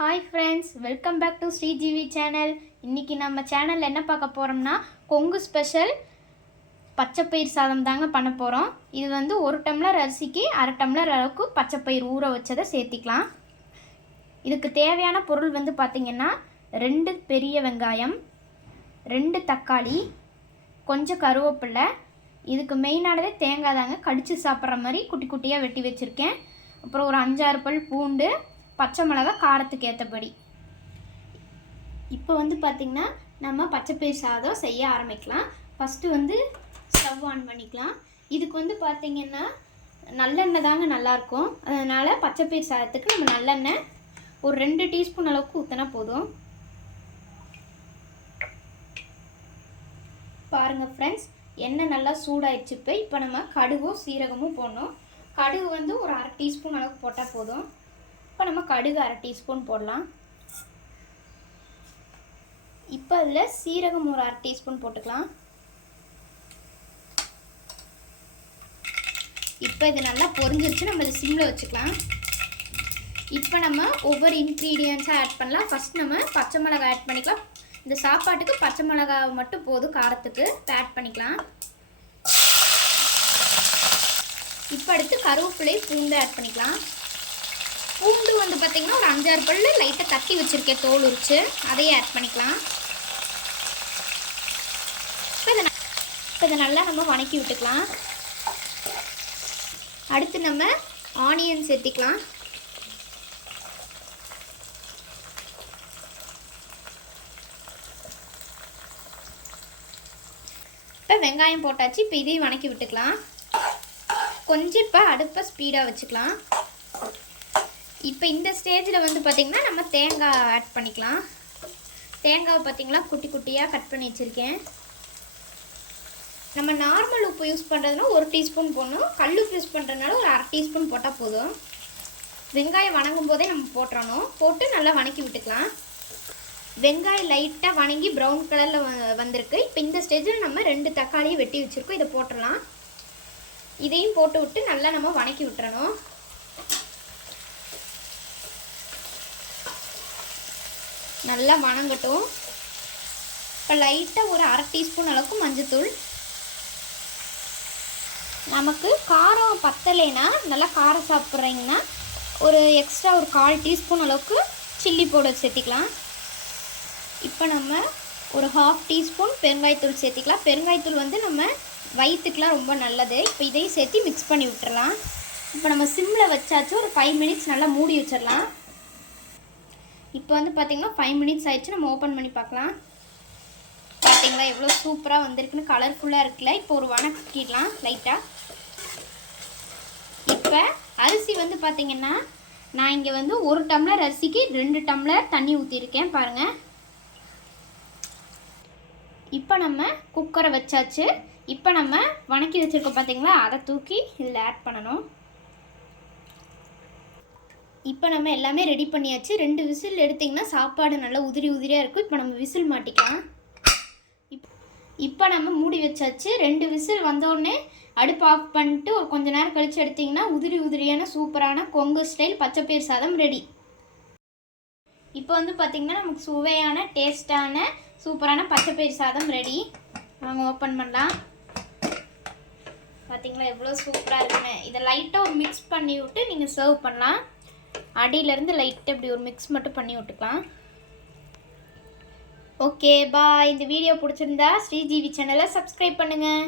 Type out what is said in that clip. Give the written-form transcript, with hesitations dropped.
Hi friends, welcome back to Srijivi channel. இன்னைக்கு நம்ம சேனல்ல என்ன பார்க்க போறோம்னா கொங்கு ஸ்பெஷல் பச்சைப்பயிர் சாதம் தாங்க பண்ண போறோம். இது வந்து 1 டம்ளர் அரிசிக்கு 1/2 டம்ளர் அளவுக்கு பச்சைப்பயிர் ஊற வச்சதை சேர்த்திக்கலாம். இதுக்கு தேவையான பொருள் வந்து பாத்தீங்கன்னா 2 பெரிய வெங்காயம், 2 தக்காளி, கொஞ்சம் கருவேப்பிலை. இதுக்கு மெயினானதே தேங்காய் தாங்க. கடிச்சு சாப்பிட்ற மாதிரி குட்டி குட்டியாக வெட்டி வச்சுருக்கேன். அப்புறம் ஒரு 5-6 பல் பூண்டு, பச்சை மிளகாய் காரத்துக்கு ஏற்றபடி. இப்போ வந்து பார்த்திங்கன்னா நம்ம பச்சைப்பயிர் சாதம் செய்ய ஆரம்பிக்கலாம். ஃபஸ்ட்டு வந்து ஸ்டவ் ஆன் பண்ணிக்கலாம். இதுக்கு வந்து பார்த்திங்கன்னா நல்லெண்ணெய் தாங்க நல்லாயிருக்கும். அதனால் பச்சைப்பயிர் சாதத்துக்கு நம்ம நல்லெண்ணெய் ஒரு 2 டீஸ்பூன் அளவுக்கு ஊற்றினா போதும். பாருங்கள் ஃப்ரெண்ட்ஸ், எண்ணெய் நல்லா சூடாயிடுச்சு. இப்போ நம்ம கடுகும் சீரகமும் போடணும். கடுகு வந்து ஒரு 1/2 டீஸ்பூன் அளவுக்கு போட்டால் போதும். இப்போ நம்ம கடுகு 1/2 டீஸ்பூன் போடலாம். இப்போ அதில் சீரகம் ஒரு 1/2 டீஸ்பூன் போட்டுக்கலாம். இப்போ இது நல்லா பொரிஞ்சிருச்சு. நம்ம இது சிம்மில் வச்சுக்கலாம். இப்போ நம்ம ஒவ்வொரு இன்க்ரீடியன்ஸாக ஆட் பண்ணலாம். ஃபஸ்ட் நம்ம பச்சை மிளகாய் ஆட் பண்ணிக்கலாம். இந்த சாப்பாட்டுக்கு பச்சை மிளகாய் மட்டும் போதும், காரத்துக்கு ஆட் பண்ணிக்கலாம். இப்போ அடுத்து கருவேப்பிலை, பூண்டு ஆட் பண்ணிக்கலாம். பூண்டு வந்து பார்த்திங்கன்னா ஒரு 5-6 பல்லு லைட்டாக தட்டி வச்சுருக்கேன், தோல் உரிச்சு, அதையே ஆட் பண்ணிக்கலாம். இப்போ இதை நல்லா நம்ம வணக்கி விட்டுக்கலாம். அடுத்து நம்ம ஆனியன் சேர்த்திக்கலாம். இப்போ வெங்காயம் போட்டாச்சு. இப்போ இதையும் வணக்கி விட்டுக்கலாம். கொஞ்சம் இப்போ அடுப்பை ஸ்பீடாக வச்சுக்கலாம். இப்போ இந்த ஸ்டேஜில் வந்து பார்த்திங்கன்னா நம்ம தேங்காய் ஆட் பண்ணிக்கலாம். தேங்காவை பார்த்திங்களா குட்டி குட்டியாக கட் பண்ணி வச்சுருக்கேன். நம்ம நார்மல் உப்பு யூஸ் பண்ணுறதுனா 1 டீஸ்பூன் போடணும். கல் உப்பு யூஸ் பண்ணுறதுனால ஒரு 1/2 டீஸ்பூன் போட்டால் போதும். வெங்காயம் வணங்கும் போதே நம்ம போட்டுறணும். போட்டு நல்லா வணக்கி விட்டுக்கலாம். வெங்காயம் லைட்டாக வணங்கி ப்ரௌன் கலரில் வந்திருக்கு. இப்போ இந்த ஸ்டேஜில் நம்ம 2 தக்காளியை வெட்டி வச்சுருக்கோம். இதை போட்டுடலாம். இதையும் போட்டு விட்டு நல்லா நம்ம வணக்கி விட்டுறணும். நல்லா வணங்கட்டும். இப்போ லைட்டாக ஒரு 1/2 டீஸ்பூன் அளவுக்கு மஞ்சத்தூள். நமக்கு காரம் பத்தலைன்னா, நல்லா காரம் சாப்பிட்றீங்கன்னா ஒரு எக்ஸ்ட்ரா ஒரு 1/4 டீஸ்பூன் அளவுக்கு சில்லி பவுடர் சேர்த்திக்கலாம். இப்போ நம்ம ஒரு 1/2 டீஸ்பூன் பெருங்காயத்தூள் சேர்த்திக்கலாம். பெருங்காயத்தூள் வந்து நம்ம வயிற்றுக்கெலாம் ரொம்ப நல்லது. இப்போ இதையும் சேர்த்து மிக்ஸ் பண்ணி விட்டுறலாம். இப்போ நம்ம சிம்மில் வச்சாச்சு. ஒரு 5 மினிட்ஸ் நல்லா மூடி வச்சிடலாம். இப்போ வந்து பார்த்திங்கன்னா 5 மினிட்ஸ் ஆயிடுச்சு. நம்ம ஓப்பன் பண்ணி பார்க்கலாம். பார்த்திங்களா எவ்வளோ சூப்பராக வந்திருக்குன்னு, கலர்ஃபுல்லாக இருக்குல்ல. இப்போ ஒரு வணக்கிடலாம் லைட்டாக. இப்போ அரிசி வந்து பார்த்திங்கன்னா நான் இங்கே வந்து 1 டம்ளர் அரிசிக்கு 2 டம்ளர் தண்ணி ஊற்றிருக்கேன் பாருங்கள். இப்போ நம்ம குக்கரை வச்சாச்சு. இப்போ நம்ம வணக்கி வச்சுருக்கோம் பார்த்திங்களா, அதை தூக்கி இதில் ஆட் பண்ணணும். இப்போ நம்ம எல்லாமே ரெடி பண்ணியாச்சு. 2 விசில் எடுத்திங்கன்னா சாப்பாடு நல்லா உதிரி உதிரியாக இருக்கும். இப்போ நம்ம விசில் மாட்டிக்கலாம். இப்போ நம்ம மூடி வச்சாச்சு. 2 விசில் வந்தோடனே அடுப்பு ஆஃப் பண்ணிட்டு ஒரு கொஞ்ச நேரம் கழித்து எடுத்திங்கன்னா உதிரி உதிரியான சூப்பரான கொங்கு ஸ்டைல் பச்சைப்பயிர் சாதம் ரெடி. இப்போ வந்து பார்த்திங்கன்னா நமக்கு சுவையான டேஸ்டான சூப்பரான பச்சைப்பயிர் சாதம் ரெடி. வாங்க ஓப்பன் பண்ணலாம். பார்த்திங்களா எவ்வளோ சூப்பராக இருக்குன்னு. இதை லைட்டாக ஒரு மிக்ஸ் பண்ணி விட்டு நீங்கள் சர்வ் பண்ணலாம். அடியிலேருந்து லைட்டாக இப்படி ஒரு மிக்ஸ் மட்டும் பண்ணி விட்டுக்கலாம். Okay bye. இந்த வீடியோ பிடிச்சிருந்தா ஸ்ரீஜிவி சேனலை சப்ஸ்கிரைப் பண்ணுங்கள்.